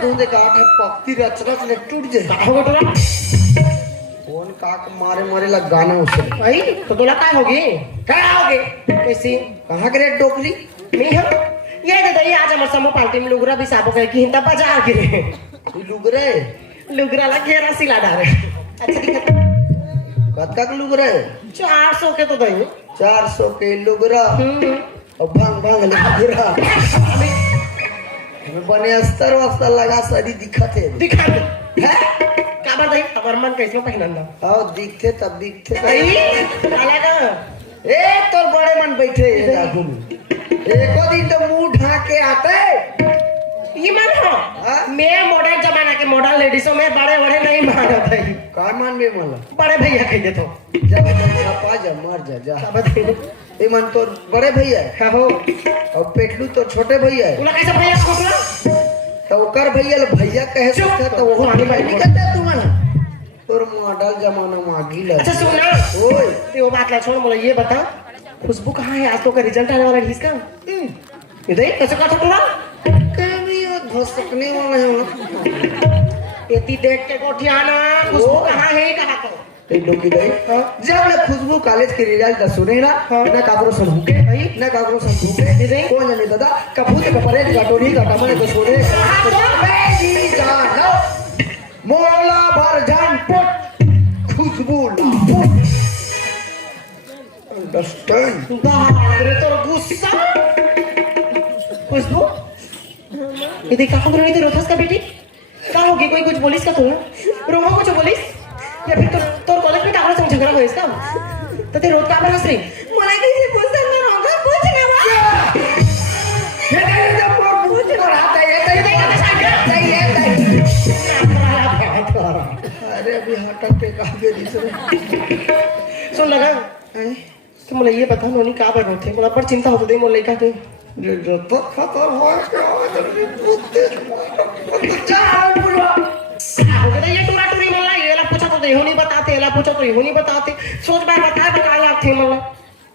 बूंदे काट पक्की रच रच ले टूट जाए का हो गया फोन काक मारे मारे लग गाना उसे भाई तो तोला काय होगी क्या होगे कैसी कहाँ के रे टोकरी नहीं हम ये दे दई आज हमारे समूह पार्टी में लुगरा भी साबो कहे कि हिंता बाजार गिरे लुगरे लुगरा ला घेरा सिला डारे अच्छा दिखत कद तक लुगरे 400 के तो दई 400 के लुगरा और भांग भांग लुगरा हमें बने अस्तर वस्तर लगा सारी दिखत है दिखा दे है का बात है हमार मन कैसे पहनन ना आओ दिखते तब दिखते भाई काला का ए तोर बड़े मन बैठे है आगू में एको दिन तो मुंह ढाक के आते ये मन हो मैं मॉडर्न जमाना के मॉडर्न लेडीजों में बड़े बड़े नहीं मानत है का मान बे मला बड़े भैया कह दे तो जब छपा जा मर जा जा का बात है ए मन तो बड़े भैया का हो और पेटलू तो छोटे भैया है तोला कैसे भैया खोखला तो ओकर भैया ले भैया कहे सकता तो वो आने भाई नहीं करता तू मना तोर मॉडल जमाना में आगी लग अच्छा सुन ना ओए ते वो बात ला छोड़ बोला ये बता खुशबू कहाँ है आज तो का रिजल्ट आने वाला है इसका इधर कैसे का छोड़ा कभी वो धसकने वाला है एती देख के कोठियाना खुशबू कहाँ है कहाँ तो ते डोकी दई जब ले खुशबू कॉलेज के रिजल्ट सुने ना ना काकरो संभूके ना काकरो संभूके कौन जाने दादा कपूत कपरे गटोरी गटामने तो सोने बे जी जानो मोला भर जान पुट खुशबू अंडरस्टैंड बाप रे तोर गुस्सा खुशबू ये देख कहाँ रही थी रोथस का बेटी कहाँ होगी कोई कुछ बोलिस का तू रोमा कुछ बोलिस या फिर तोर कॉलेज में कागज संग झगड़ा होइस का तो ते रोज का पर हंस रही मला किसी पूछन ना होगा पूछ ना बा ये नहीं जब पूछ और आता है ये नहीं अरे अभी हटा पे कागे दिस सुन लगा तो मुझे ये बता नोनी का पर होते मुझे पर चिंता होती थी मुझे का ये तो खतर हो चल बुला अगर ये टूरा टूरी मला ये ला पूछा तो देहो नहीं बताते एला पूछा तो येहो नहीं बताते सोच बार बता यार थे मला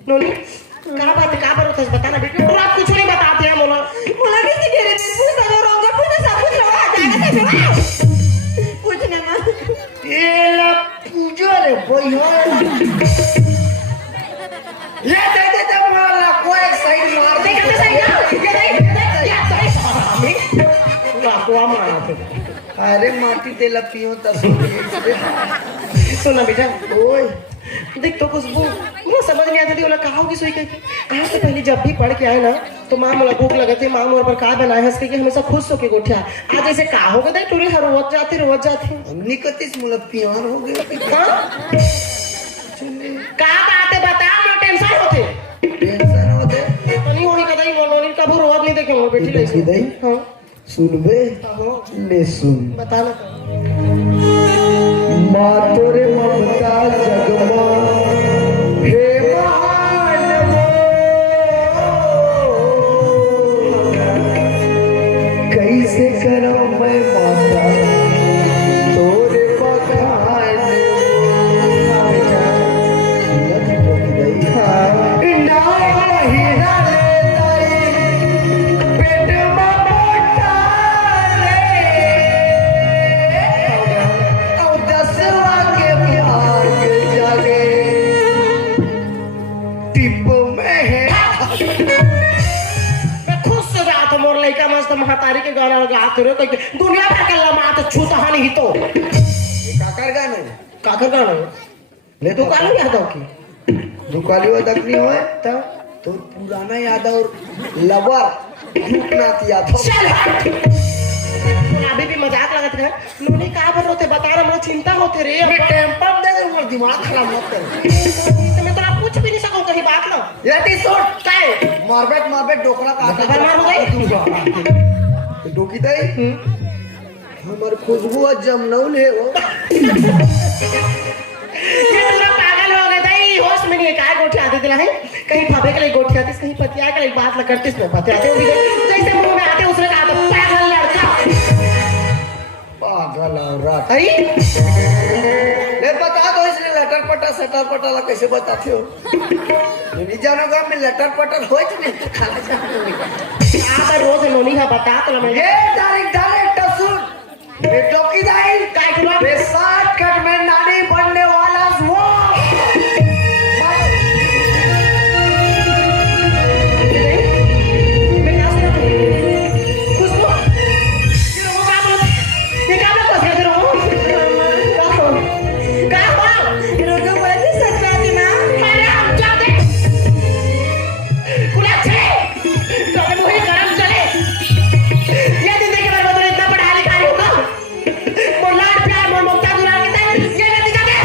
नोनी का बात का पर होता बता ना बेटी टूरा कुछ नहीं बताते हैं मला मला किसी के रे पूछ अगर होगा पूछ सब कुछ रहा जाएगा से पूछ ना मां ये ला पूजो रे कोई हो ये दे माला कोई साइड मार दे ये नहीं या तो सामने लाकुआ मारा थे अरे माटी तेल पियो तब सुना बेटा ओए देख तो खुशबू मुझे समझ नहीं आती थी बोला कहा होगी सोई कही आज से पहले जब भी पढ़ के आए ना तो माँ मोला भूख लगे थे माँ मोर पर का बनाए हंस के हमेशा खुश होके गोठिया आज ऐसे का हो गए टूरी हर रोज जाते निकतिस मुला प्यार हो गया हाँ? का बात है बता मैं टेंशन होते टेंशन होते तो नहीं होई कदाई मोनोनी कबू रोज नहीं देखे मोर बेटी ले देखी दई हां सुनबे ले सुन बता ना माँ तोरे ममता जगमा हे महान कैसे करो मैं माता तोरे बखान महातारी के गाना गाते रहो दुनिया भर का लमा तो छूता नहीं तो काकर गाना ले तो कालू याद हो की दुकाली तक नहीं होए तो पुराना याद और लवर भूतनाथ याद हो अभी भी मजाक लगत है नूनी का पर होते बता रहा मुझे चिंता होते रे मैं टेम्पर दे दूंगा दिमाग खराब मत कर मैं तो आप कुछ भी नहीं सकूं कहीं बात ना ये टी शर्ट काय मारबेट डोकरा का खबर मार गई डोकी दई हमार खुशबू जमनौल है वो ये पूरा पागल हो गया दई होश में नहीं काय गोठी आते दिला है कहीं भाभे के लिए गोठी आती कहीं पतिया के लिए बात ल करते इसमें पति आते होगी जैसे मुंह में आते उसने कहा तो पागल लड़का पागल औरत आई ले बता दो इसलिए लटर पटा सटर पटा ला कैसे बताते हो नहीं जानोगा मैं लटर पटर होए नहीं खाना चाहते आप रोज नोनी का बता तो मैं ये डायरेक्ट चौकीदार काय तुला शॉर्टकट में नानी बनने वाला वो मैं क्या सुना तू खुशबू तेरे को क्या बोल ये क्या बोल रहा है तेरे को क्या रोको बोलते सत्याती माँ अरे हम जाते कुला चले कभी वही गरम चले ये दिन देखे बार बदले इतना पढ़ा लिखा नहीं होगा मोर लाड प्यार मोर ममता दुलार के तय ये नहीं जाते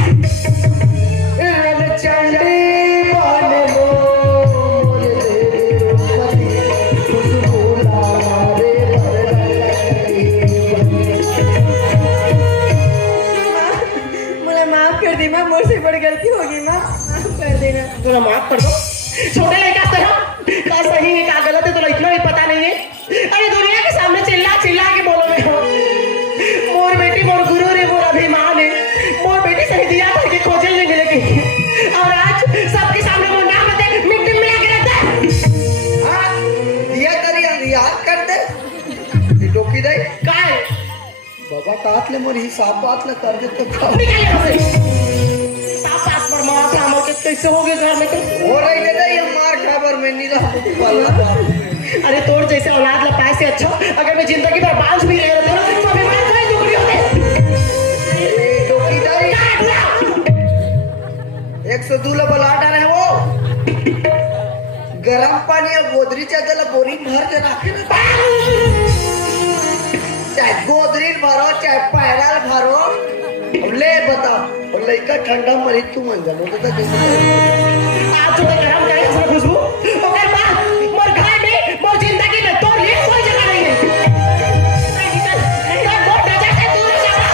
चंडी बने मोर देवपति खुशबू लारे मुझे माफ कर दी माँ मुझसे बड़ी गलती होगी माँ माफ कर देना तुला माफ कर दो छोटे लड़का तरह का सही है का गलत है तुला इतना भी पता नहीं है अरे दुनिया के सामने चिल्ला चिल्ला के बोलो मैं हो मोर बेटी मोर गुरु रे मोर अभिमान है मोर बेटी सही दिया करके खोजल नहीं मिलेगी और आज सबके सामने वो नाम दे मिट्टी में मिला के रहता है हाँ ये करी याद कर दे ये चौकीदार का है बाबा काट ले मोर हिसाब बात ल कर दे तो का निकल यहाँ से साफ साफ पर माँ था हम कैसे हो गए घर में तो हो रही है ये मार खबर में नहीं रहा अरे तोड़ जैसे औलाद ला पाए से अच्छा अगर मैं जिंदगी भर बांझ भी रहे होते तो अभिमान कोई दुखड़ी होते चौकीदार 102 ला बला डाले वो गरम पानी और गोदरी चादर बोरी भर के रखे ना चाहे गोदरी भरो चाहे पैराल भरो अब ले बताओ और लड़का ठंडा मरी तू मन जानो तो कैसे आज जो गरम करे सब खुशबू ओकर बाद मोर घर में मोर जिंदगी में तोर लिए कोई जगह नहीं है मैं बहुत डर से दूर जाना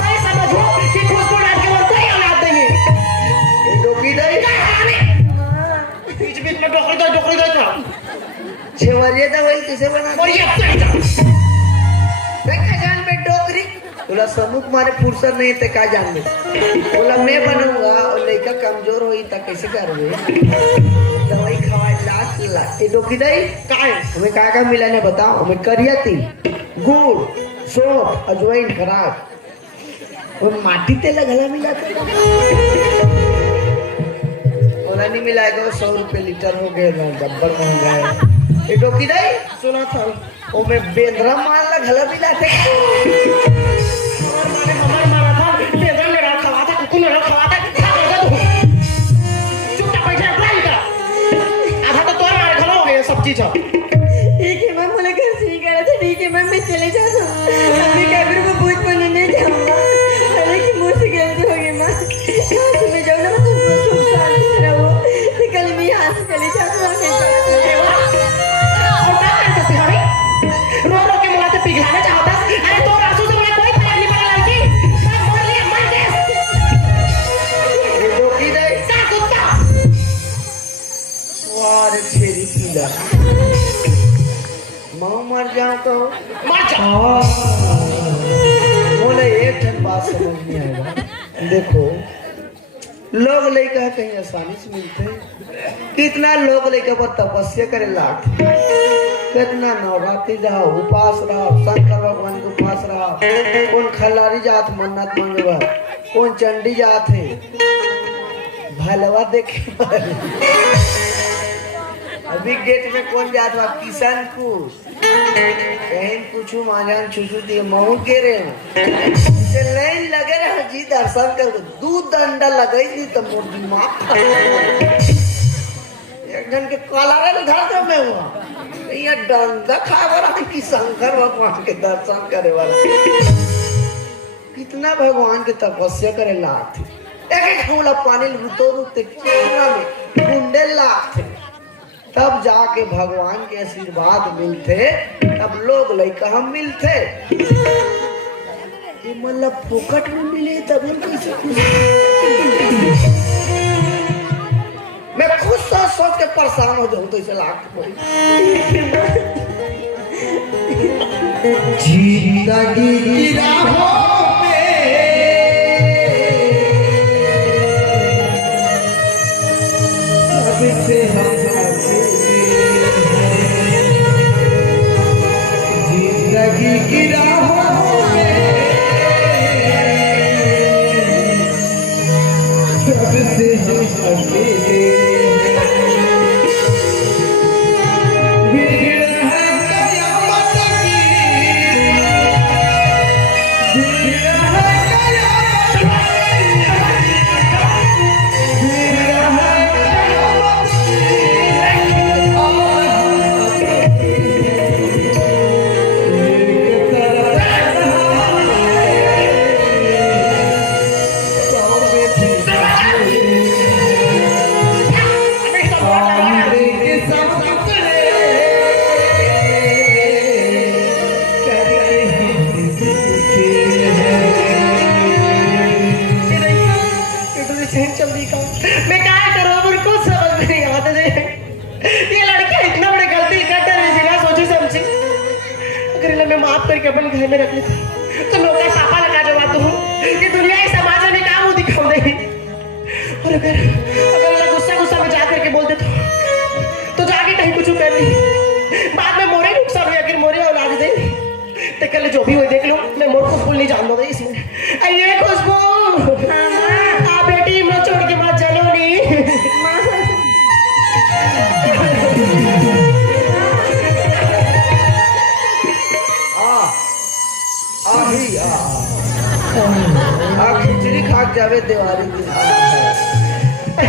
मैं समझो कि खुशबू रात के और कोई औलाद नहीं है ये चौकीदार बीच बीच में डोकरी दो छेवरिया दवाई कैसे बना और ये देखा जान में डोकरी बोला सम्मुख मारे फुर्सत नहीं थे का जान में बोला मैं बनूंगा और लड़का कमजोर होई त कैसे करबे दवाई खवाई लात ला ये चौकीदार का है हमें का मिलाने बताओ हमें करिया तिल गुड़ सौंफ अजवाइन खराब और माटी तेल गला मिलाते बोला नहीं मिलाएगा 100 रुपए लीटर हो गया गब्बर महंगा है ये चौकीदार सुना था ओ मैं बेंद्रा माल ला गला मिलाते और माने हमार मारा था बेदर ने रखा था कुकुर ने रखा था चुपचाप बैठे अप्लाई कर आधा तो तोर मारे खलो हो गए सब चीज ठीक है मैम मुझे घर से निकाला था ठीक है मैम मैं चले जाता हूँ अभी कैमरे को भूत बनने नहीं जाऊँगा अरे कि मुझसे गलती हो गई माँ यहाँ से मैं जाऊँ ना मैं तुमको सुख शांति से रहो तो कल मैं यहाँ से चले जाता हूँ और क्या करते थे हमें रो रो के मुँह से पिघलाना चाहता अरे तो आंसू से मुझे कोई फर्क नहीं पड़ा लड़की सब बोल लिए मर गए ये चौकीदार का कुत्ता वार छेरी पीला मां मर जाऊं तो मर जा बोले एक ठन बात समझ में आएगा देखो लोग लड़का कहीं आसानी से मिलते हैं कितना लोग लड़का पर तपस्या करे लाख कितना नवरात्रि रहा उपास रहा शंकर भगवान के उपास रहा कौन खलारी जात मन्नत मांगवा कौन चंडी जात है भलवा देखे अभी गेट में कौन जात हुआ किसान को कहीं कुछ मांझान छुछू दिए महू के रहे से लाइन लगे रहे जी दर्शन कर दूध डंडा लगे नहीं तो मोर दिमाग एक जन के कलारे उधर तो मैं हुआ ये डंडा खा वाला कि शंकर भगवान के दर्शन करे वाला कितना भगवान के तपस्या करे लाथ एक एक फूला पानी रुतो रुते कितना में गुंडे लाथ तब जाके भगवान के आशीर्वाद मिलते तब लोग लड़का हम मिलते ये मतलब फोकट में मिले तब हम कैसे खुश मैं खुद सोच सोच के परेशान हो जाऊं तो इसे लाख जिंदगी की राहों में सबसे हम जिंदगी की राहों बरोबर कुछ समझ नहीं आता थे ये लड़की इतना बड़ी गलती करता है बिना सोचे समझे अगर इन्हें मैं माफ करके अपन घर में रख लेता तो मैं उसका पापा लगा जवाब दूँ कि दुनिया इस समाज में काम दिखाऊं नहीं और अगर मैं गुस्सा में जा करके बोल देता तो जाके कहीं कुछ कर ली बाद में मोरे नुकसान हुआ अगर मोरे औलाद दे तो कल जो भी हो देख लो मैं मोर को भूल नहीं जान दूंगा इसमें ये खुशबू आप बेटी मैं छोड़ के मत चलो नहीं खिचड़ी खाक जावे दिवाली की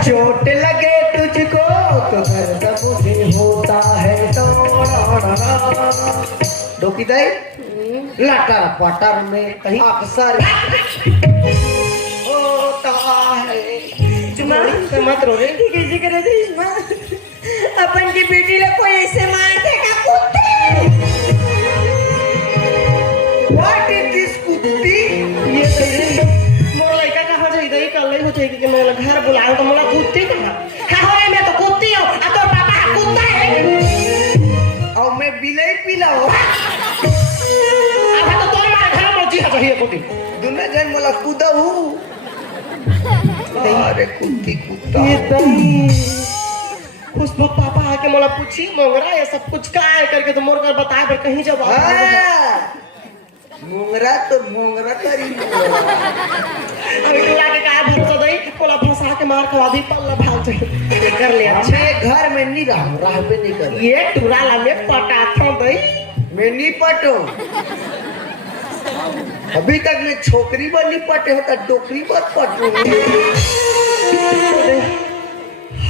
चोट लगे तुझको तो दर्द मुझे होता है डोकी दाई लटर पटर में कहीं अक्सर होता है मत रो रे कैसे करे थे माँ अपन की बेटी लोग कोई ऐसे मारते का कुत्ते व्हाट इज दिस कुत्ती ये तेरे मोर लड़का कहाँ जाए इधर ही कल ही हो जाएगी कि मैं घर बुलाऊं तो मोला कुत्ती कहाँ है मैं तो कुत्ती हूँ अब तो पापा कुत्ता है और मैं बिलाई पिला हूँ अब तो तोर मारे घर में जी चाहिए कुत्ती दुनिया जन मोला कूदा हूँ अरे कुत्ती कुत्ता ये दही खुशबू पापा आके मोला पूछी मोंगरा ये सब कुछ का है करके तो मोर कर बताए पर कहीं जब मोंगरा तो मोंगरा करी अभी टूरा के काय भरोसा दई कोला फंसा के मार खवा दी पल्ला भाग जाए कर ले अच्छा मैं घर में नहीं रह पे नहीं कर ये टूरा ला में पटा था दई मैं नहीं पटो अभी तक मैं छोकरी पर नहीं पटे होता डोकरी पर पटू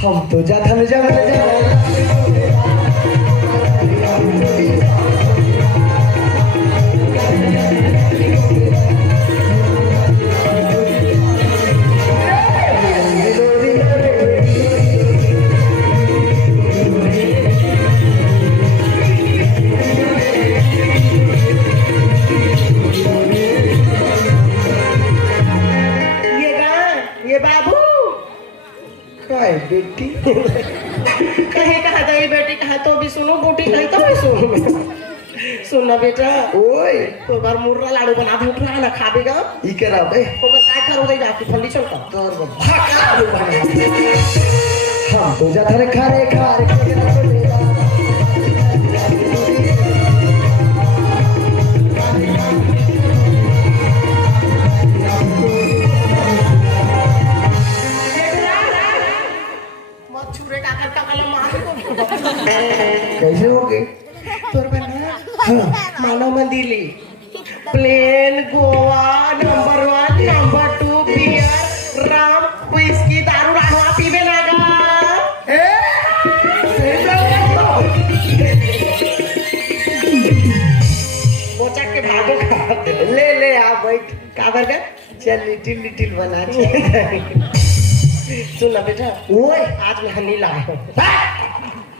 हम तो जा बेटी कहीं कहा दई बेटी कहा तो भी सुनो बूटी कहीं तो भी सुनो सुनना बेटा ओए तो बार मुर्रा लाडू बना दे उठा ना खाबेगा ई करा बे ओकर काय करो दई जाके फल्ली चलता तोर भाका लाडू बना हां तो जा थारे खा रे कैसे हो गए तोर बना मानव मंदिर ली plane Goa number 1 number 2 beer rum whisky दारू रहा पीवे लगा बोचा के भागो खा ले आ बैठ का बर्गर चल लिटिल बना चाहिए सुन बेटा ओए आज मैं हनी लाया हूँ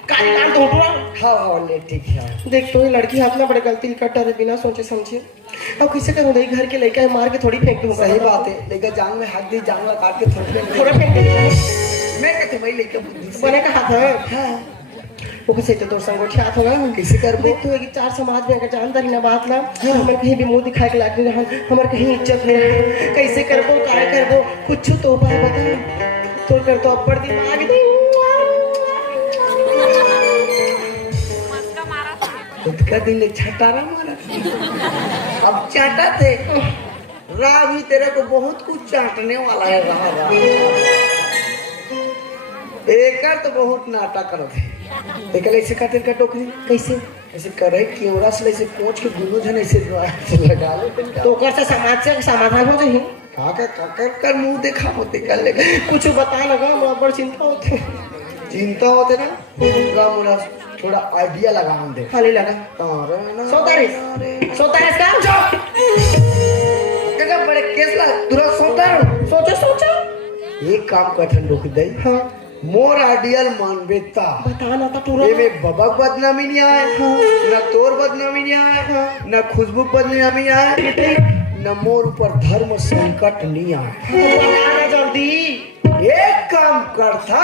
काली कान तो उठवा हाँ ले ठीक है देख तो ये लड़की हाथ में बड़े गलती कर रही बिना सोचे समझे अब किसे करूँ दही घर के लेकर मार के थोड़ी फेंक दूँ सही बात है लेकर जांग में हाथ दी जांग काट के थोड़ा फेंक दूँ मैं कहते वही लेकर बुद्धि से बने का हाथ है हाँ वो किसे तो दोस्त संगोठी हाथ होगा किसी कर देख तो एक चार समाज में अगर जानदार ही ना बात ना हमारे कहीं भी मुंह दिखाए के लायक नहीं रहा हमारे कहीं इज्जत नहीं रहा कैसे करबो काय करबो कुछ तो उपाय बता तो कर तो अपर दिमाग दे खुद का दिल छटारा मारा अब चाटा थे राह भी तेरे को बहुत कुछ चाटने वाला है राह एकर तो बहुत नाटक करो थे लेकिन ऐसे खातिर का टोकरी कैसे ऐसे करे केवड़ा से ऐसे पोंछ के गुरु जन ऐसे लगा लो तो कर से समाज से समाधान हो जाही काका कर मुंह देखा होते कर ले कुछ बता लगा हमरा बड़ चिंता होते चिंता होते ना पूरा मुरा थोड़ा आइडिया लगा हम दे खाली लगा अरे ना सोता का कितना बड़े केस ला तुरंत सोचो एक काम कर ठंडो की दई हाँ मोर आइडियल मानवेता बता ना था पूरा ये में बबक बदनामी नहीं आए ना तोर बदनामी नहीं आए ना खुशबू बदनामी नहीं आए न मोर ऊपर धर्म संकट नहीं आए बता ना जल्दी एक काम काम करता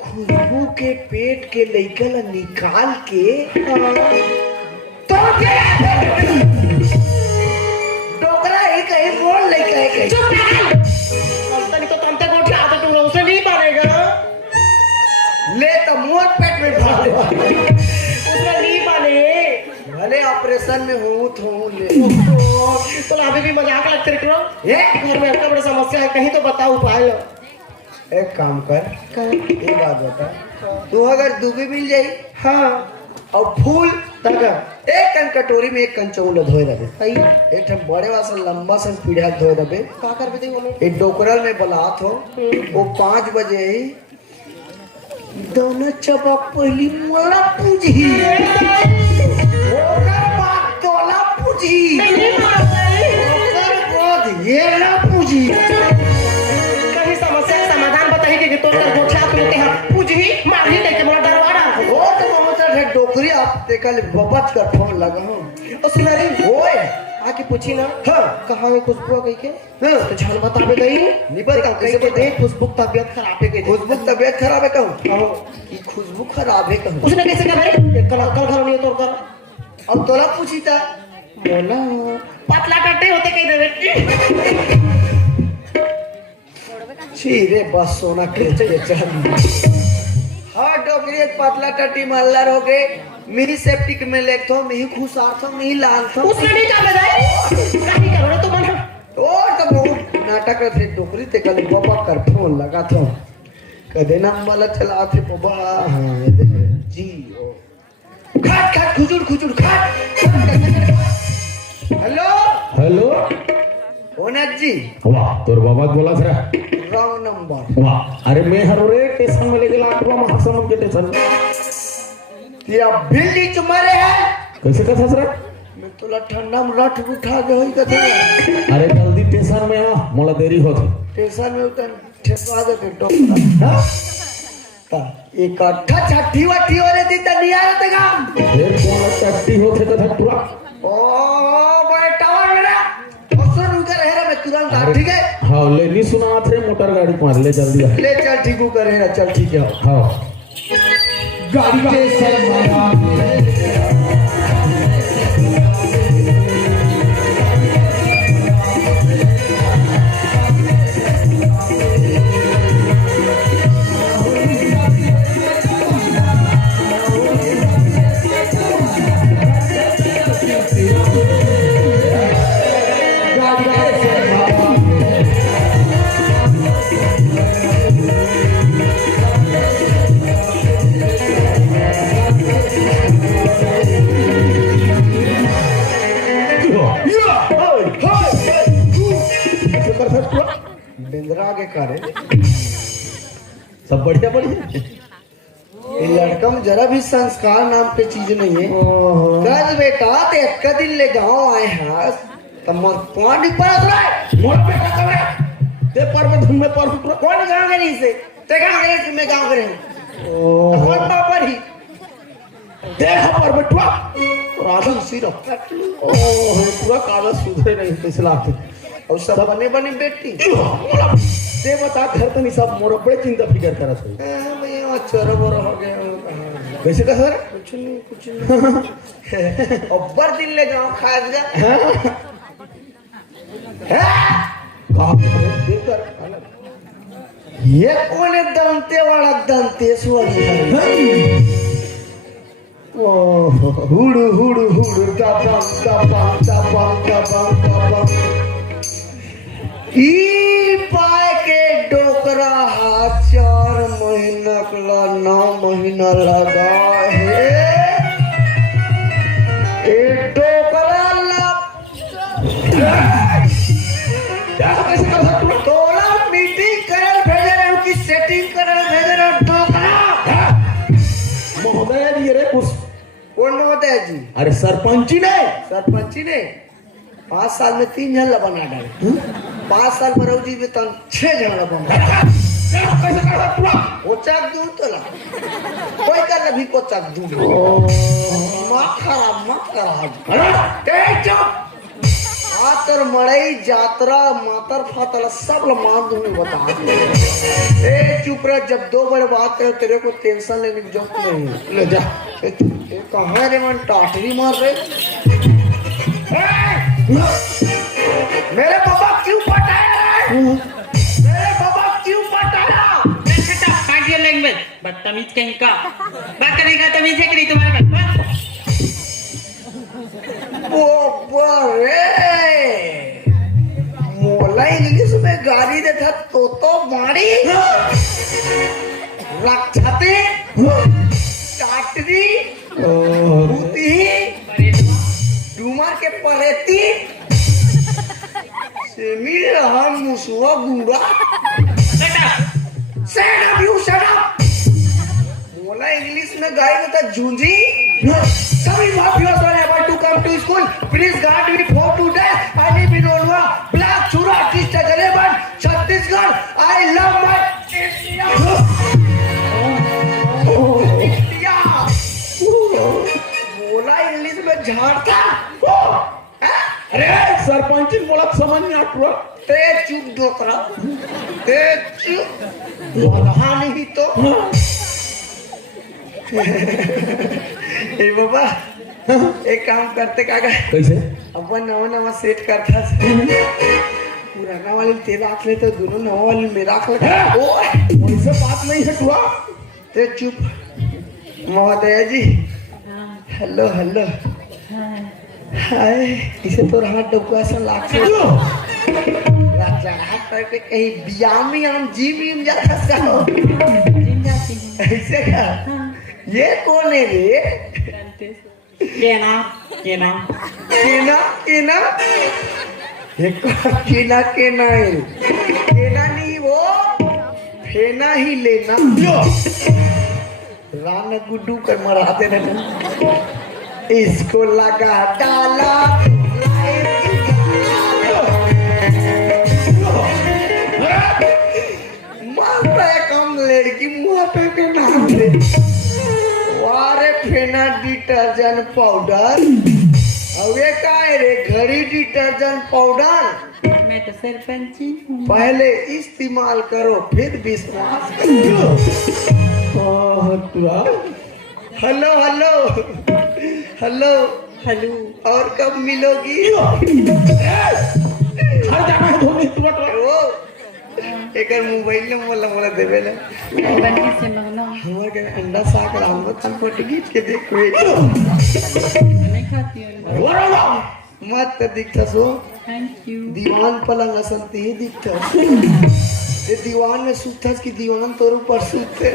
खुशबू के पेट के लइका ला निकाल के तो डोकरा एक है बोल लइका है चुप रह तनी तो तंते गोठी आदत तू रोसे नहीं मारेगा ले तो मोट पेट में भर दे उसमें नहीं माने भले ऑपरेशन में हूँ तो ले तो अभी भी मजाक लगते रे करो ये घर में इतना बड़ी समस्या है कहीं तो बताओ उपाय लो एक काम कर ये बात बता तू अगर दूबी मिल जाई हाँ और फूल तक एक कन कटोरी में एक कन चौल धोए रहे सही एक ठन बड़े वाला लंबा सन पीढ़ा धोए रहे का कर भी देंगे एक डोकरल में बलात हो वो 5 बजे ही दोनों चबक पहली मला पूजी ओकर बाद तोला पूजी ओकर बाद ये ना पूजी कहीं समस्या का समाधान बताइए कि तो गोठा लेते हैं पूछ ही मार ही लेके मोला डरवाड़ा वो तो बहुत है डोकरी आप देखल बबच कर फोन लगा हूं ओ सुनारी ओए आके पूछी ना हां कहाँ है खुशबू कही के हां तो जान बतावे गई नहीं बता कैसे बता खुशबू तबियत खराब है के खुशबू तबीयत खराब है कहूं ये खुशबू खराब है कहूं उसने कैसे कहा भाई कल घर नहीं तोड़ कर अब तोला पूछी था बोला पतला कट्टे होते कहीं देवे छी रे बस सोना खेच के चल हाँ डोकरी एक पतला टट्टी मल्लर हो गए मेरी सेप्टिक में लेक तो मैं ही खुशार था मैं ही लाल था उसने नहीं कहा भाई कहीं कर रहा तो बना और तो बहुत नाटक रहे थे डोकरी ते कल बाबा कर फोन लगा था कदे ना मला चला थे बाबा हाँ जी ओ खाट खाट खुजुर खुजुर खाट हेलो हेलो ओनर जी वाह तोर बाबा बोला था रॉन्ग नंबर वाह अरे मैं हर रे स्टेशन में लेके लाटवा महासमुंद के स्टेशन ये बिल्ली तुम्हारे है कैसे कथा सर मैं तोला ठंडा में रट उठा के होई कथे अरे जल्दी स्टेशन में आ मोला देरी होत स्टेशन में उतर ठेकवा दे के डॉक्टर हां ता एक अट्ठा छठी वठी वाले दी त नहीं आ रहे काम फिर कौन टट्टी होते कथा पूरा ओ बड़े टावर मेरा अक्सर उधर है मैं तुरंत आ ठीक है हां ले नहीं सुना थे मोटर गाड़ी मार ले जल्दी आ ले चल ठीक को करे ना चल ठीक है हां गाड़ी के सरमाया बिंद्रा के करे सब बढ़िया बढ़िया ये लड़का में जरा भी संस्कार नाम पे चीज नहीं है कल बेटा ते एक दिन ले गांव आए हैं तब मन पानी पर रहा है मोड़ पे का करे ते पर में धुन में पर पूरा कौन गांव के नहीं से ते गांव के नहीं मैं गांव के रहे कौन पापर ही देह पर बैठवा और आदम सिर्फ ओ पूरा कागज सुधरे नहीं पिछला और सब बने बने बेटी ते बता घर तनी सब मोर बड़े चिंता फिकर करत है भैया चोर बोर हो गए कैसे का सर कुछ नहीं अब्बर दिन ले गांव खास गया ये कौन है दंते वाला दंतेश्वर हुड़ू हुड़ू हुड़ू दबंग दबंग दबंग दबंग दबंग ई पाए के डोकरा हाथ 4 महीना का 9 महीना लगा है ए डोकरा क्या कैसे कर सकते तोला मीटिंग करल भेजे रहे की सेटिंग करल भेजे रहे डोकरा महोदय जी रे कुछ कौन महोदय जी अरे सरपंची ने सरपंची ने 5 साल में 3 जन ला बना डाले 5 साल बरौजी में तन 6 जन ला बना कैसे कर सकते कोचाक दूं तो ला कोई कर भी कोचाक दूं माँ खराब अरे ते चुप हाथ और मड़ई जात्रा मातर फातला सब ला मान दूंगी बता ए चुप रह जब दो बड़े बात है तेरे को टेंशन लेने की जरूरत नहीं ले जा ए कहाँ रे मन टाटरी मार रहे मेरे पापा क्यों पटाया मेरे पापा क्यों पटाया लैंग्वेज बदतमीज कहीं का बात करने का तमीज है कि नहीं तुम्हारे पास मोला इंग्लिश में गाली देता तो मारी रक्षाते टाटरी भूती डूमर के परेती सेमी हम मुसवा गुड़ा Shut up, you shut up! मोला इंग्लिश में गाई बता झूंझी सभी माफियों वाले about to come to school please guard me for today I live in Olwa black chura artist Jaleban Chhattisgarh I love my India मोला इंग्लिश में झाड़ता अरे सरपंच बोला समझ नहीं आटुआ ते चुप डोकरा ते चुप वधा नहीं तो ए बाबा एक काम करते काका कैसे अपन नवा नवा सेट करता पुराना वाले ते रख ले तो दोनों नवा वाले में रख ले ओए वैसे बात नहीं है टुआ ते चुप महोदय जी हेलो हेलो हाय इसे तो हाथ डुबका सा लाख से राजा हाथ पे कहीं बियाम में हम जिम जाता सब ऐसे क्या ये कौन है रे केना केना केना केना ये केना केना है केना नहीं वो फेना ही लेना रान गुड्डू कर मरा देना इसको लगा डाला कम लड़की मुँह पे नाम ले वारे फेना डिटर्जेंट पाउडर अवे का है रे घड़ी डिटर्जेंट पाउडर मैं तो सरपंची हूँ पहले इस्तेमाल करो फिर विश्वास करो हेलो हेलो हेलो हेलो और कब मिलोगी घर जाना है धोनी तुम वो एक मोबाइल नंबर मोला देवे ना बंटी से मंगना हमर के अंडा साग राम तन को टिकट के देखवे नहीं खाती हूँ मत दिखता सो थैंक यू दीवान पलंग असंती ही दिखता ये दीवान में सुतस की दीवान तोर ऊपर सुते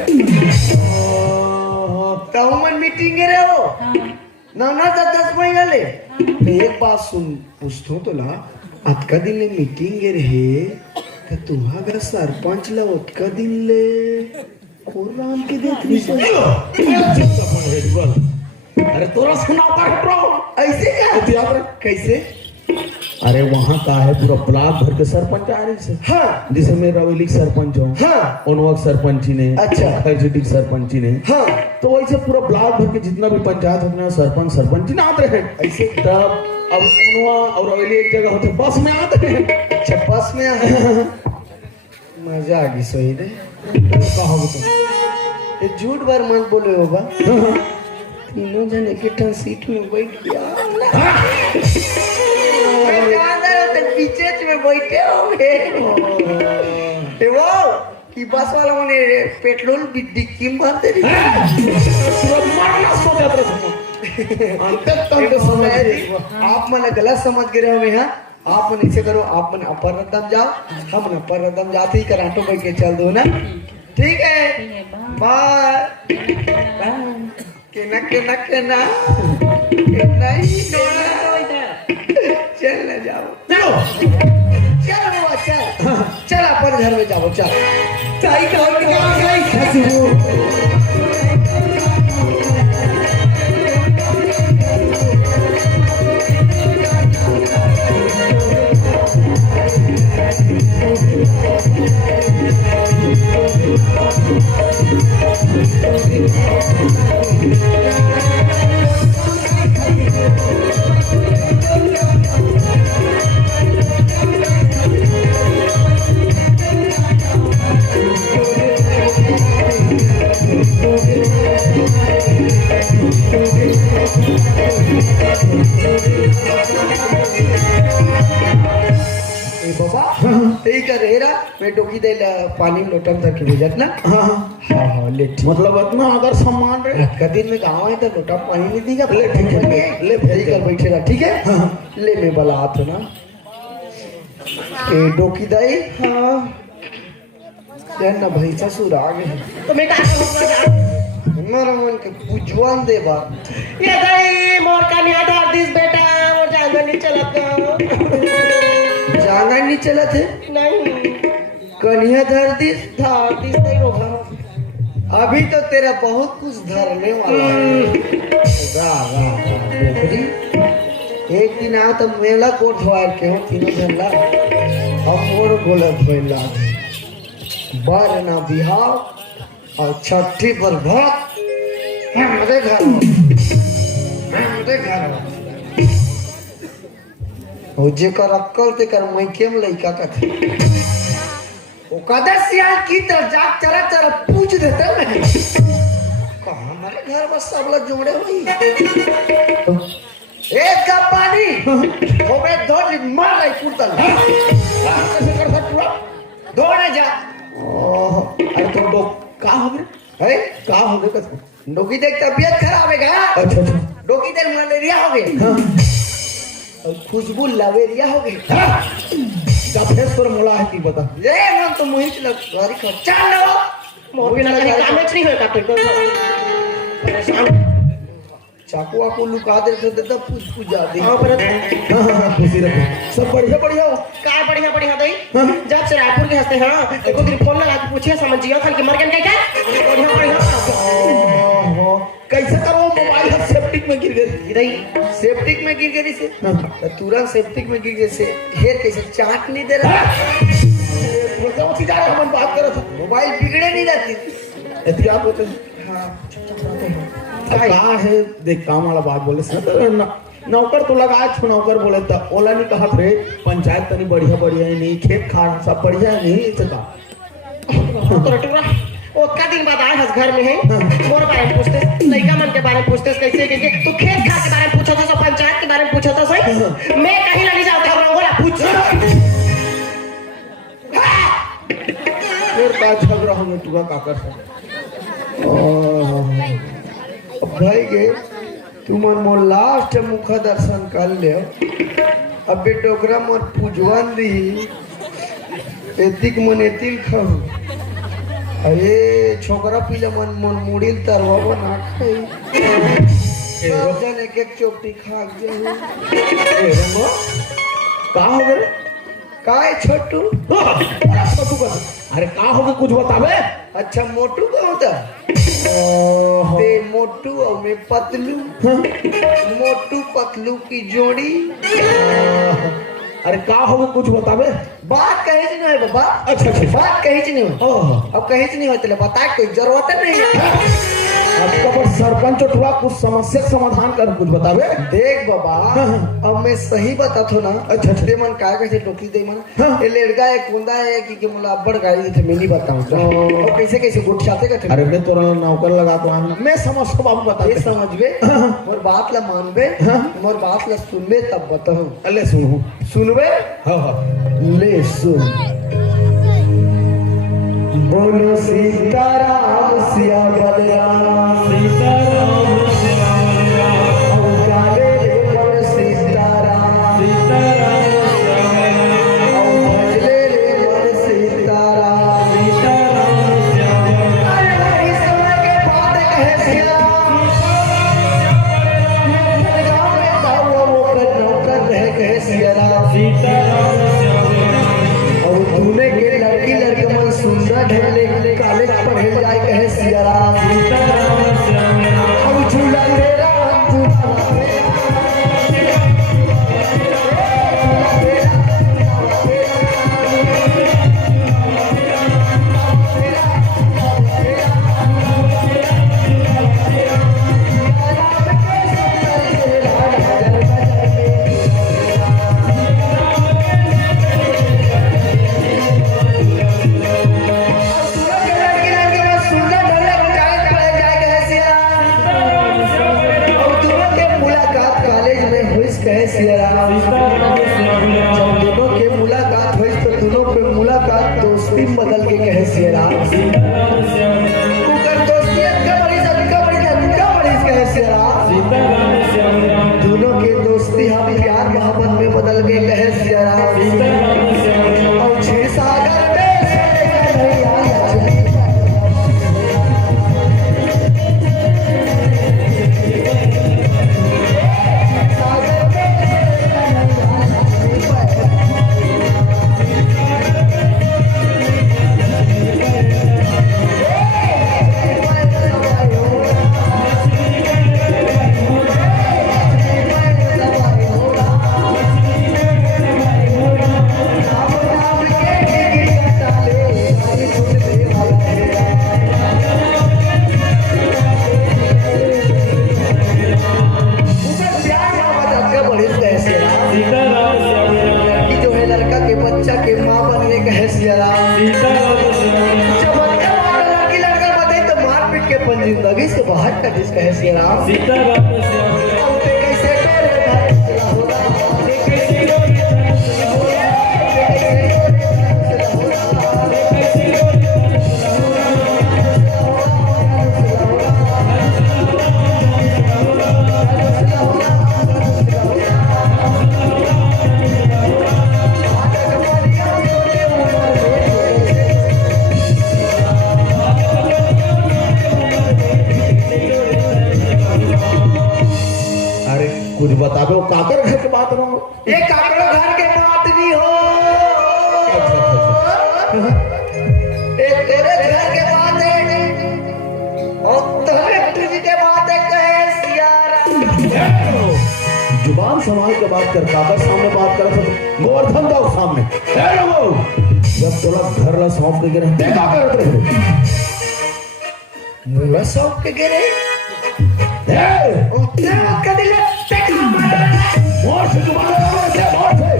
तो मन मीटिंग रे हो हाँ ना ना 10 महीना ले एक बात सुन पूछतो तो ला अतका दिन ले मीटिंग रहे तो तुम्हा अगर सरपंच ला उतका दिन ले कोराम के देत नहीं अरे तोरा सुना कर ऐसे क्या याद रख कैसे अरे वहाँ का है पूरा ब्लॉक भर के सरपंच आ रही से हाँ जैसे मैं रवेली सरपंच हूँ हाँ उनवक सरपंची ने अच्छा। खैरसिटी सरपंची ने हाँ तो वैसे पूरा ब्लॉक भर के जितना भी पंचायत अपना सरपंच सरपंची ना आते रहे ऐसे तब अब उनवा और रवेली एक जगह होते बस में आते रहे अच्छा बस में आ मजा आ गई सही रे कहोगे तुम ये झूठ बार मत बोले होगा तीनों जन एक ही सीट में बैठ गया पीछे में बैठे होंगे वो कि बस वाला मैंने पेट्रोल भी डिक्की में भर दे रही मरना सोचा आप मैंने गलत समझ गए हो यहाँ आप मन इसे करो आप मन अपर रदम जाओ हम मन अपर रदम जाते ही कराटो बैठ के चल दो ना ठीक है बाय केना केना केना केना ही चल ना जाओ चल बाबा चल चल अपन घर में जाओ चल चाय खाओ यही कर रेरा मैं डोकी दे पानी में लोटम धर के भेजत ना हाँ हाँ हाँ ले ठीक मतलब इतना अगर सम्मान रहे कदिन में गाँव है तो लोटा पानी नहीं देगा ले ठीक है ले यही कर बैठे रहा ठीक है ले मैं बला हाथ ना के डोकी दाई हाँ यार ना भाई ससुर आ गए तो मैं का करूं हमारा मन के पुजवान दे बा ये दई मोर का नहीं आधार दिस बेटा और जांगा नहीं चलत जाना नहीं चला थे नहीं कन्या धर दी धार दिस नहीं होगा अभी तो तेरा बहुत कुछ धरने वाला है वाह वाह वाह डोकरी एक दिन आ तो मेला कोट धोआ के हो तीनों झंडा अब मोर गोलक भइला बार ना बिहाव और छठी पर भक्त हमारे घर हो जेकर अक्कल ते कर मैके में लइका का थे ओ कदा सियाल की तरह जाग चरा चरा पूछ देता है कहा हमारे घर बस सब लोग जुड़े हुई एक कप पानी होवे दो दिन मार रही कुर्तन कैसे कर सकता दौड़े जा अरे तो लोग का हो गए है का हो गए कसम डोकी देख तबीयत खराब है का अच्छा अच्छा डोकी देख मलेरिया हो गई हाँ और खुशबू लवेरिया हो गई क्या फेस पर मोला है की बता ये मन तो मोहित लग गाड़ी खर्चा लो मोर बिना कहीं काम नहीं होगा तो परेशान चाकू वाकू लुका देते तो पूछ पूछ जाती हां पर हाँ खुशी रखे सब बढ़िया बढ़िया हो काय बढ़िया बढ़िया दई जब से रायपुर के हंसते हां एको दिन फोन लगा के पूछे समझियो था कि मर गए क्या बढ़िया बढ़िया ओहो कैसे करो मोबाइल है सेप्टिक में गिर गई दई सेप्टिक में गिर गई से तो तुरंत सेप्टिक में गिर गई से हेर कैसे चाट नहीं दे रहा मतलब सीधा हम बात कर रहा था मोबाइल बिगड़े नहीं रहती एहतियात होते हाँ का है देख काम वाला बात बोले से नौकर तो लगा छु नौकर बोले तो ओला नहीं कहा थे पंचायत तनी बढ़िया बढ़िया है नहीं खेत खान सब बढ़िया है नहीं इसे का तो रटुरा ओ का दिन बाद आए हस घर में है मोर बारे में पूछते लइका मन के बारे में पूछते कैसे कैसे तू खेत खा के बारे में पूछो तो पंचायत के बारे में पूछो तो सही मैं कहीं नहीं जाता रंगोला पूछ फिर का झगड़ा हो टुका काकर से भाई गे तुम मोर लास्ट मुख दर्शन कर ले अबे डोकरा मोर पूजवान दी एतिक मन एतिल खाऊ अरे छोकरा पीला मन मन मुड़िल तरवा बना खाई सब जन एक एक चोपटी खा गए का हो गए काय छोटू अरे का हो गए कुछ बतावे अच्छा मोटू का होता ते मोटू और मैं पतलू मोटू पतलू की जोड़ी अरे का हो गए कुछ बतावे बात कहीं से नहीं है बाबा अच्छा अच्छा बात कहीं से नहीं हो अब कहीं से नहीं होते ले बता कोई जरूरत नहीं है अब कब सरपंच उठवा कुछ समस्या का समाधान कर कुछ बतावे देख बाबा अब मैं सही बता थो ना अच्छा अच्छा दे मन काय कैसे टोकी दे मन ये लड़का है कुंदा है कि मुला अब्बड़ गाड़ी थे मैं नहीं बताऊं और कैसे कैसे गुट छाते का अरे मैं तोरा नौकर लगा तो आना मैं समझ सब बाबू बता ये समझबे मोर बात ला मानबे मोर बात ला सुनबे तब बताऊं अल्ले सुनू सुनबे हां हां ले सुन बोलो सीताराम सिया बलराम सीताराम सिया बलराम काले बोलो सीताराम सीताराम भजले रे बोलो सीताराम सीताराम सिया बलराम अरे इस समय के बात कहे सिया गाँव में दावा वो कर नौकर रह कहे सिया सीताराम और तूने के लड़की लड़के मन सुंदर ढेले कॉलेज पढ़े जाए कहे सियाराम हम झूला दे राम झूला अपन जिंदगी से बाहर का जिसका है श्री राम सीता वापस आओ औते कैसे डोरे भाई चला हो राम कैसे डोरे चला हो राम कैसे डोरे चला हो राम कैसे डोरे चला हो अरे कुछ बता दो काकर घर के बात रहो। ये काकड़ो घर के बात नहीं हो एक तेरे घर के बात है और तेरे तुझी के बात है कहे सियारा जुबान संभाल के बात कर काकर सामने बात कर तो गोवर्धन दाओ सामने ए लोगो जब तोला घर ला सौंप के गिरे देखा कर रहे मुला सौंप के गिरे ए और तेरा कदिले देखा मोर से जुबान लगा से मोर से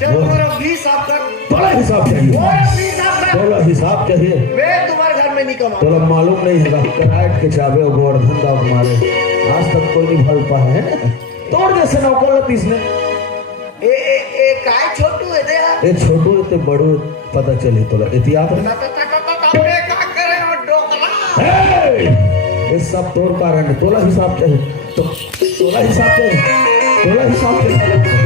चल पूरा 20 आप कर तोला हिसाब चाहिए पूरा 20 आप कर तोला हिसाब चाहिए मैं तुम्हारे घर में नहीं कमा तोला मालूम नहीं है कराट के चाबे और गोवर्धन दाओ मारे आज तक कोई नहीं भल पाया है तोड़ जैसे नौकर लतीस ने ए काय छोटू है दे ये छोटू ते बड़ू पता चली तोला इतिहास है काकड़े का करे और डोकला ये सब तोर कारण है तोला हिसाब चाहिए तो तोला हिसाब चाहिए तोला हिसाब चाहिए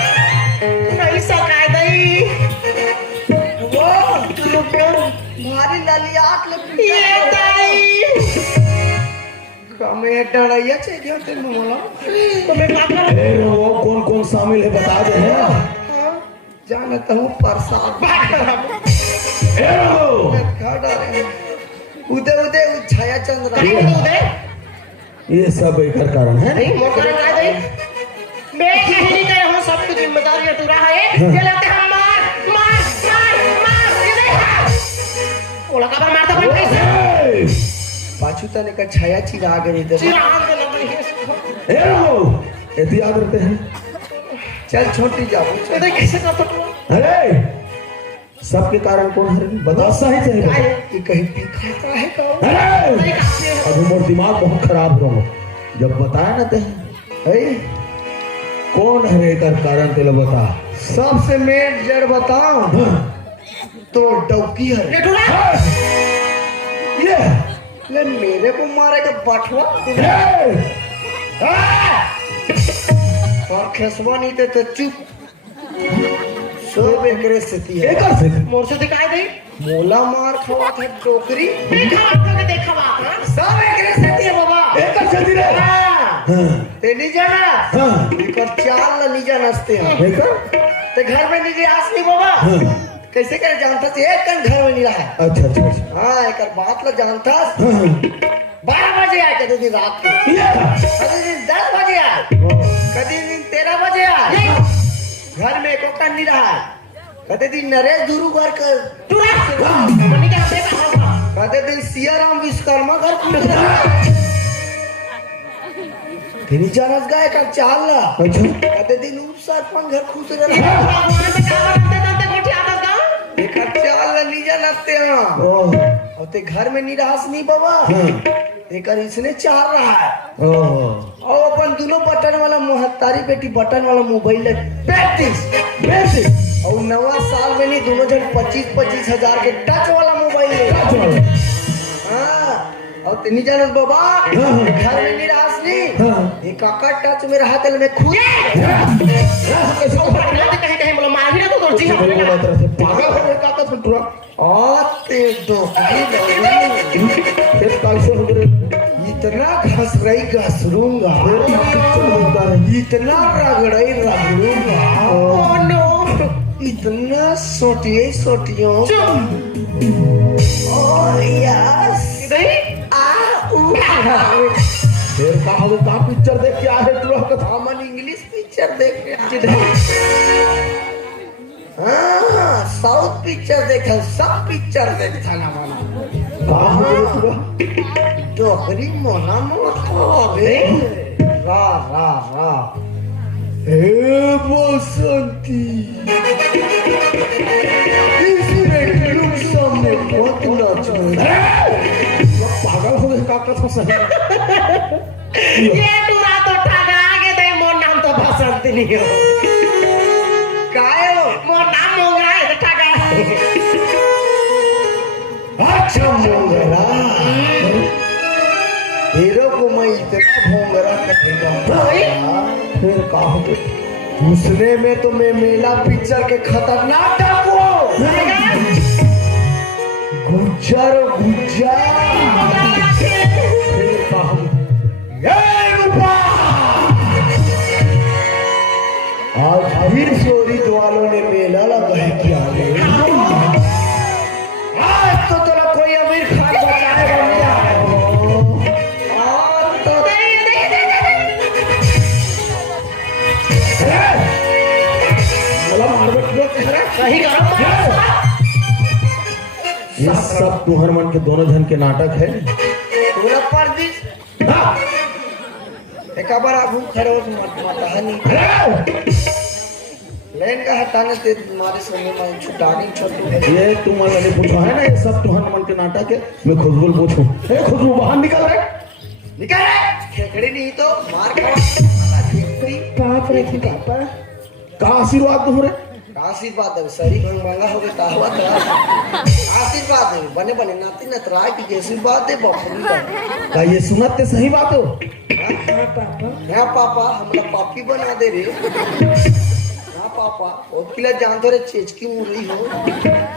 पैसा काय दई वो मारी ललियात ले ये दई कमे डड़ैया चाहिए तेरे मोला तो मैं का कर ए वो कौन कौन शामिल है बता दे है जानता हूँ प्रसाद ए रो क्या डरे उदे उदे छाया चंद्र काय दे ये सब एक कारण है नहीं मोकर काय दई मैं नहीं करे हूं सब कुछ जिम्मेदारी है तू रहा है ये लगते हम मार मार मार मार ये नहीं ओला का मारता कोई कैसे पाछू तने का छाया चिरा गई इधर चिराग दे लगे ए रो ये याद रखते हैं चल छोटी जाओ ये देख कैसे करता तू अरे सबके कारण कौन है बता सही चाहिए काय ये कहीं पी खाता है का अरे नहीं काफी है अभी मोर दिमाग बहुत खराब हो जब बताया ना ते ए कौन है रे कर कारण तेरे बता सबसे मेन जड़ बताओ तो डौकी है ये टूरा ये ले मेरे को मारे का बटवा और खेसवा नहीं थे तो चुप सब एकरे स्थिति है एक से मोर से दिखाई दे मोला मार खवा था टोकरी देखा आपका के देखा बात हां सब एकरे स्थिति है बाबा एक से रे हाँ। ते नहीं जाना हाँ। एकर चाल ला नहीं जानते हैं एक ते घर में नहीं आस नहीं बाबा हाँ। कैसे करे जानता से एक कन घर में नहीं रहा अच्छा अच्छा अच्छा हाँ एकर बात ला जानता हाँ। 12 बजे आए कभी दिन रात को ये कभी दिन 10 बजे आए कभी दिन 13 बजे आए घर में एको कन नहीं रहा कभी दिन नरेश दुरु घर कर टूरा मनी के हाथ देखा होगा कभी दिन सियाराम विश्वकर्मा घर खुद तेरी जानत गाय का चाल ला अच्छा कभी दिन उप सरपंच घर खुद ये रहा भगवान पे काम करते करते कोठी आता का एकर चाल ला नहीं जानते हैं ओह और ते घर में नहीं रहा नहीं बाबा एकर इसने चाह रहा है ओह और अपन दोनों बटन वाला मुहत्तारी बेटी बटन वाला मोबाइल ले 35 बेसी और नवा साल में नहीं दोनों जन 25 हजार के टच वाला मोबाइल ले हाँ और तेनी जानत बाबा घर में नहीं रहा नहीं ये काका टच में रहा तल में खुद कहीं कहीं बोला मार भी ना तो जी हम बोला तरह से पागल हो गया काका सुन तुरा आते डोकरी फिर कैसे हो गए इतना घस रही घसरूंगा बोलता है इतना रगड़ई रगड़ूंगा ओह नो इतना सोटियों ओ यस नहीं आ ऊ फिर कहा का पिक्चर देख के आए तू लोग हमन इंग्लिश पिक्चर देख के हाँ साउथ पिक्चर देखा सब पिक्चर देखा ना माना कहा तू डोकरी मोना मोरे रा रा रा हे बसंती इसी रेडियो सामने बहुत नाच पागल हो गए का सही ये टूरा तो ठगा आगे दे मोर नाम तो बसंत नहीं हो काय हो मोर नाम मोगरा है तो ठगा अच्छा मोंगरा हीरो को मैं इतना भोंगरा कटेगा फिर कहा घुसने में तो मैं मेला पिक्चर के खतरनाक डाकू गुज्जर गुज्जर फिर कहा ये रूपा आज फिर चोरी वालों ने मेला लगा है क्या आज तो तेरा कोई अमीर खान बचाएगा मेरा आज तो सही करो ये सब तुहर मन के दोनों जन के नाटक है पूरा परदेश एक बार आप खड़े हो माता हनी लेन का हटाने से तुम्हारे समय में छुटानी छोटू है ये तुम नहीं पूछो है ना ये सब तुहर मन के नाटक है मैं खुशबू पूछूं हे खुशबू बाहर निकल रहे निकल रहा खेकड़ी नहीं तो मार खा बाप रे पापा का आशीर्वाद तुहरे आशीर्वाद है सरी भंग मांगा हो गया तावा आशीर्वाद है बने बने नाती नतरा की आशीर्वाद है बापू का ये सुनत ते सही बात हो हाँ पापा यहाँ पापा हमरा पापी बना दे रे हाँ पापा और किला जान तो रे चेचकी मुरली हो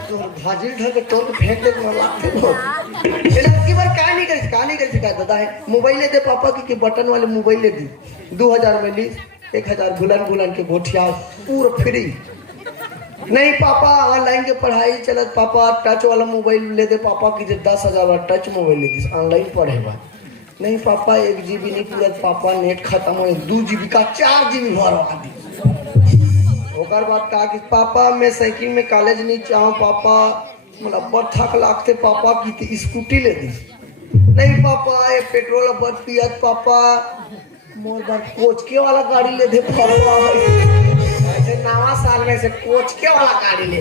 तो भाजी ढल के तोड़ के फेंक दे लागते हो ये लड़की बार का नहीं कर दादा है मोबाइल दे पापा की बटन वाले मोबाइल दी 2000 में ली 1000 गुलन के गोठिया पूरा फ्री नहीं पापा ऑनलाइन के पढ़ाई चलत पापा टच वाला मोबाइल ले दे पापा की 10,000 वाला टच मोबाइल ले दी ऑनलाइन पढ़े बा नहीं पापा 1 GB नहीं पूरा पापा नेट खत्म हो 2 GB का 4 GB भरवा दी ओकर बाद कहा कि पापा मैं साइकिल में कॉलेज नहीं चाहूँ पापा मतलब बहुत थक लागते पापा की स्कूटी ले दी नहीं पापा ये पेट्रोल बहुत पियत पापा मोर बार कोच के वाला गाड़ी ले दे पापा ऐसे नवा साल में से कोच के वाला गाड़ी ले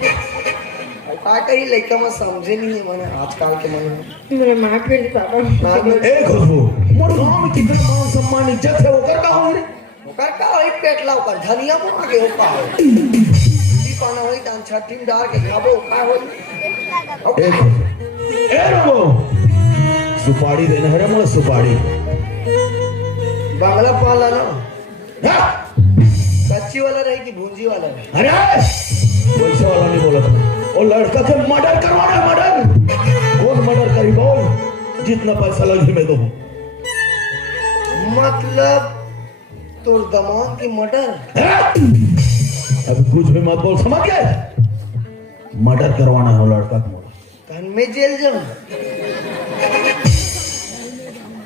का कही लड़का में समझे नहीं है मैंने आजकल के मन मेरा माँ फिर पापा ए खुशबू मोर गांव में कितना मान सम्मान इज्जत है ओकर का हो रे ओकर का होई पेट ला ओकर धनिया में आगे हो का हो दी पाना होई दान छठी में डाल के खाबो का होई ए खुशबू ए रो सुपारी देना है रे मोर सुपारी बांग्ला पाला ना हाँ? कच्ची वाला रहे कि भूंजी वाला रहे अरे वैसे वाला नहीं बोला और लड़का के मर्डर करवाना है मर्डर कौन मर्डर करी बोल जितना पैसा लगे मैं दो मतलब तोर दमाद की मर्डर अभी कुछ भी मत बोल समझ गए मर्डर करवाना है वो लड़का को कान में जेल जाऊं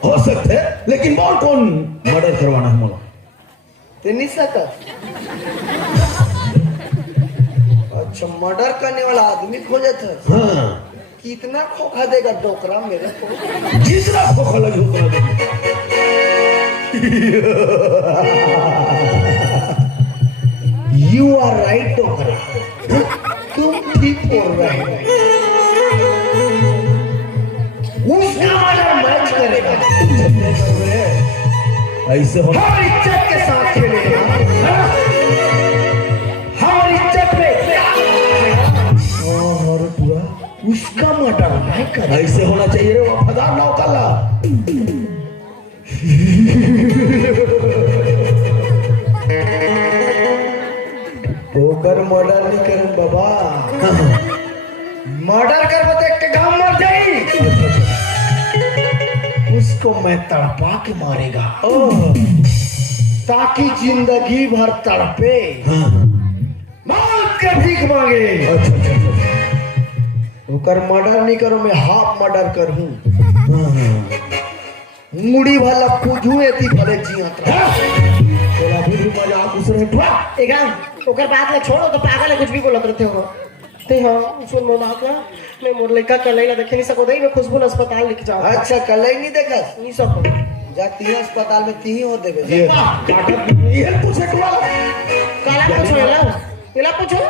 हो सकते है लेकिन बोल कौन मर्डर करवाना है मोला ते नहीं सका अच्छा मर्डर करने वाला आदमी खोजत है हाँ कितना खोखा देगा डोकरा मेरे को जितना खोखा लगे उतना दे यू आर राइट डोकरा तुम ठीक बोल रहे हो उसका मर्डर मैच करेगा ऐसे हो हर इज्जत के साथ खेलेगा हर इज्जत पे और पूरा उसका मर्डर मैं करेगा ऐसे होना चाहिए रे वफादार नौकला ओकर मर्डर नहीं करूं बाबा मर्डर करबो तो एक गांव मर जाई उसको मैं तड़पा के मारेगा ताकि जिंदगी भर तड़पे मौत के भीख मांगे ओकर मर्डर नहीं करो मैं हाफ मर्डर करूं मुड़ी वाला कुजू एती भले जियत रहा तेरा भी मजाक उस रहे ठुआ एकदम ओकर बात ले छोड़ो तो पागल है कुछ भी बोलत रहते हो ते हाँ सुन मो बात ना मैं मोर लड़का कल ना देखे नहीं सको दई मैं खुशबू अस्पताल लेके जाऊँ अच्छा कल ही नहीं देखा नहीं सको जा तीन अस्पताल में तीन हो देवे ये काटत ये पूछे ठुआ काला पूछो एला पूछो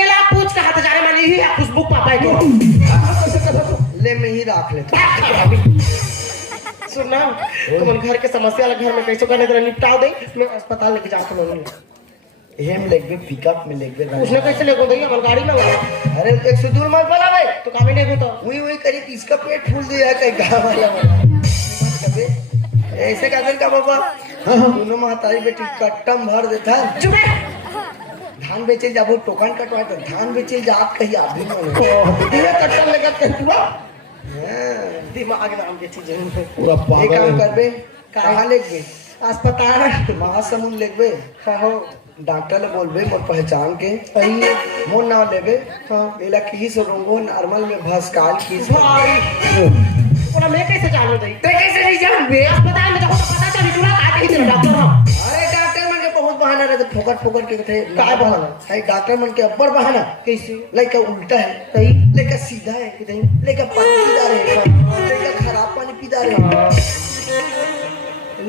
एला पूछ का हाथ जाने मानी ही खुशबू पापा है तो ले में ही रख ले सुनना तुम घर के समस्या घर में कैसे करने तरह निपटाओ दे मैं अस्पताल लेके जाता हूँ हम लेके पिकअप में लेके उसने कैसे लेको दई अपन गाड़ी में अरे एक से दूर मत बोला बे तो काम ही नहीं होता वही करीब इसका पेट फूल दिया है कहीं गाँव वाला कभी ऐसे कहते का बाबा दोनों महतारी बेटी कट्टम भर देता है चुप धान बेचे जाबो टोकन कटवाए तो धान बेचे जात कहीं आदमी में ये कट्टा लेकर के ठुआ दिमाग नाम की चीजें पूरा एक पागल काम है करबे कहाँ लेके अस्पताल महासमुंद लेके कहो डॉक्टर ले बोलबे मोर पहचान के मोर नाम लेबे एला किस रोगो नॉर्मल में भस्काल किस भाई बोला मैं कैसे जानू दई ते कैसे नहीं जान बे अस्पताल में जाओ तो पता चली तुला आज ही तेरा डॉक्टर हो अरे डॉक्टर मन के बहुत बहाना रहते फोकट के थे काय बहाना? है डॉक्टर मन के अब्बर बहाना कैसे लड़का उल्टा है सही लड़का सीधा है लड़का पानी पीता रहे लड़का खराब पानी पीता रहे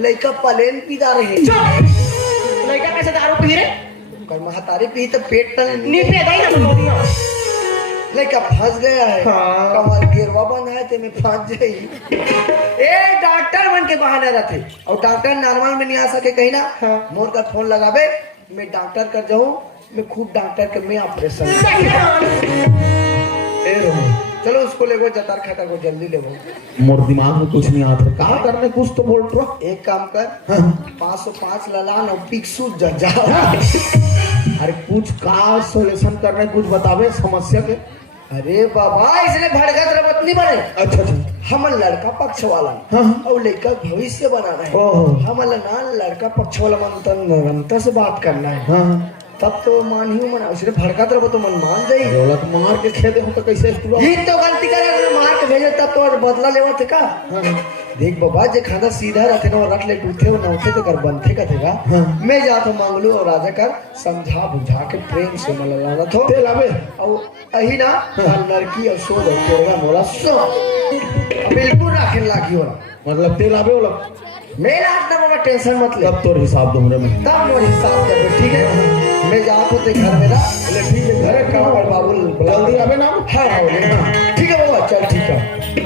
लड़का पलेन पीता रहे लड़का कैसे दारू पी रे कर महतारी पी तो पेट तले नी पे दई ना मोदिया लड़का फंस गया है हाँ। कमर गिरवा बंद है ते में फंस जाई ए डॉक्टर मन के बहाने रहते और डॉक्टर नॉर्मल में नहीं आ सके कहीं ना हाँ। मोर का फोन लगावे मैं डॉक्टर कर जाऊं मैं खुद डॉक्टर के मैं ऑपरेशन ए रोहन चलो उसको ले गो जतार खाता को जल्दी ले गो मोर दिमाग में कुछ नहीं आता कहा करने कुछ तो बोल रहा एक काम कर 505 ललान और पिक्सू जजा अरे कुछ का सॉल्यूशन करने कुछ बतावे समस्या के अरे बाबा इसने भड़कत रबत नहीं बने अच्छा अच्छा हम लड़का पक्ष वाला हाँ। और लड़का भविष्य बनाना है ओहो। हम ना लड़का पक्ष वाला मंत्र नरमता से बात करना है हाँ तब तो मान ही मना उसने भड़कत रहो तो मन मान जाई बोला तो मार के खेदे हो तो कैसे हुआ? ही तो गलती करे अगर मार के भेजे तब तो बदला लेवा थे का हाँ, देख बाबा जे खाना सीधा रहते ना रख ले टूटे हो नौते तो कर बनते का थेगा हाँ। मैं जाता मांगलू और राजा कर समझा बुझा के प्रेम से मलाना थो तेल आवे और अही ना लड़की और सो तेरा मोला सो बिल्कुल राखे लागी हो मतलब तेल आवे बोला मेरा हाथ ना बाबा टेंशन मत ले तब तो हिसाब दो मेरे में तब मोर हिसाब कर ठीक है मैं जा तो घर मेरा बोले ठीक है घर घर का बाबू जल्दी आवे ना हाँ ठीक है बाबा चल ठीक है